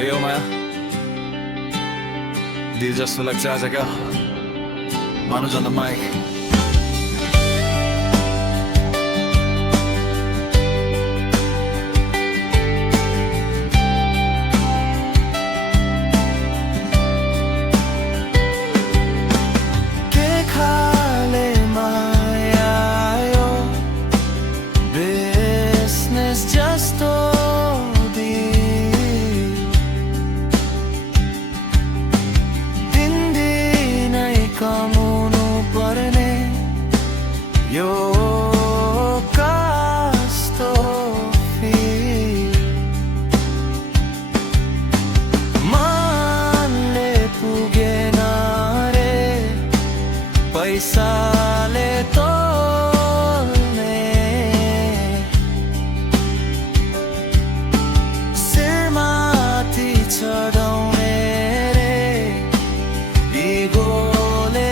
यही हो माया दिल जस्तो लाग्छ आज क्या Manu's on the mic यो कस्तो फिल मनले पुगेन रे पैसाले तोल्ने शिरमाथि चढाउने रे इगोले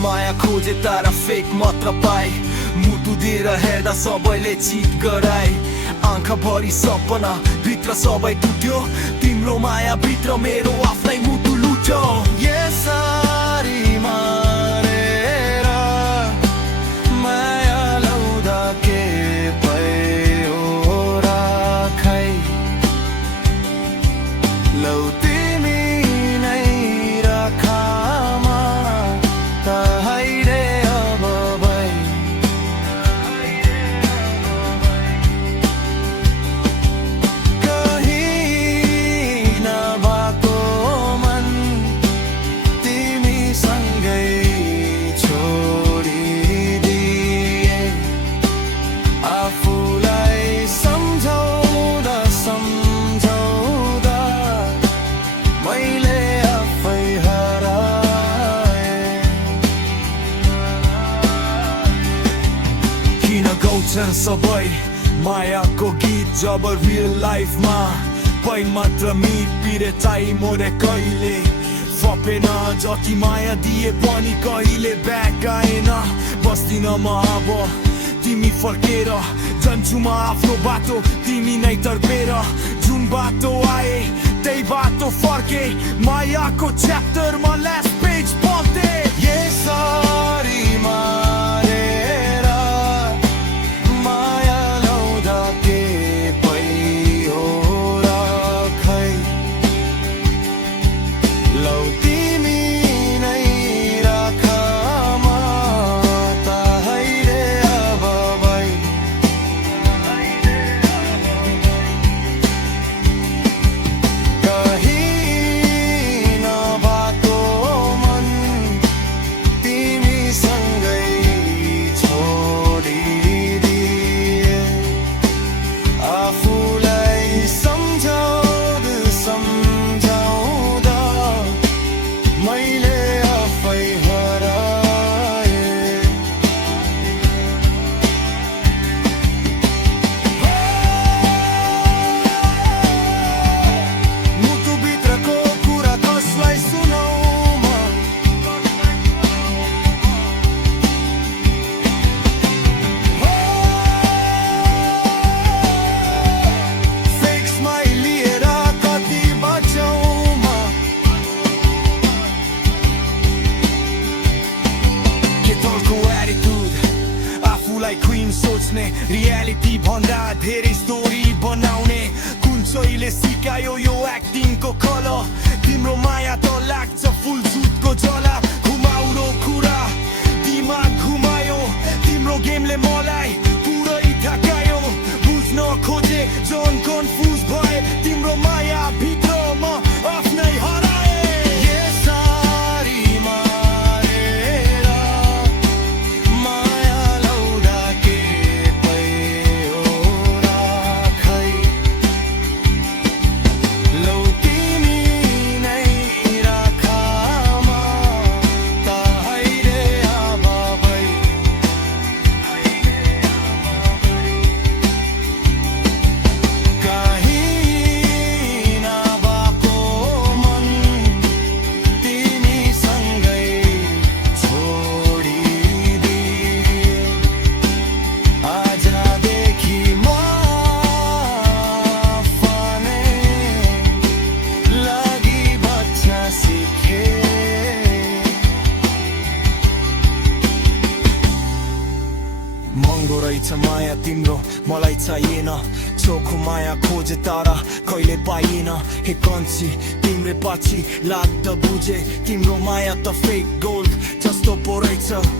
माया खोजे तारा फेक मात्र पाए मुटु दिएर हेर्दा सबैले चिट गराए आँखा भरि सपना भित्र सबै टुट्यो तिम्रो माया भित्र मेरो आफ्नै मुटु लुट्यो यसरी मारेर माया लाउँदा के भयो र खै लौ तिमी नै राखमा सबै मायाको गीत जब रियल लाइफमा पै मात्र मिट पिरे चाहिँ मोरे कहिले फपेन जति माया दिए पनि कहिले ब्याक आएन बस्दिन म अब तिमी फर्केर जान्छु म आफ्नो बाटो तिमी नै तर्पेर जुन बाटो आए त्यही बाटो फर्के मायाको च्याप्टरमा लास्ट पेज पल्टे यसरी मारेर माया लाउँदा के भयो र खै लौ तिमी नै राखमा त हैरे अब भई कहीँ नभएको मन तिमीसँगै छोडिदिए आफूलाई सम्झाउँदा मैले आफै हराए मुटुभित्रको कुरा कसलाई सुनाऊ म फेक स्माइल लिएर कति बचाऊ म के तलको एटिट्युड आफूलाई क्विन सोच्ने रियालिटी भन्दा धेरै स्टोरी बनाउने कुन चाहिँले सिकायो यो एक्टिङको कलर तिम्रो माया त लाग्छ फुल झुटको जला घुमाउरो कुरा दिमाग घुमायो तिम्रो गेमले मलाई पुरै थकायो बुझ्न खोजे जन कन्फ्युज भए तिम्रो माया भित्र म आफ्नै हराए यसरी मारेर माया लाउँदा के भयो र खै लौ तिमी नै महँगो रहेछ माया तिम्रो मलाई चाहिएन चोखो माया खोजे तारा कहिले पाइएन हे कन्सी तिम्रै पछि लाग्दा बुझे तिम्रो माया त फेक गोल्ड जस्तो पो रहेछ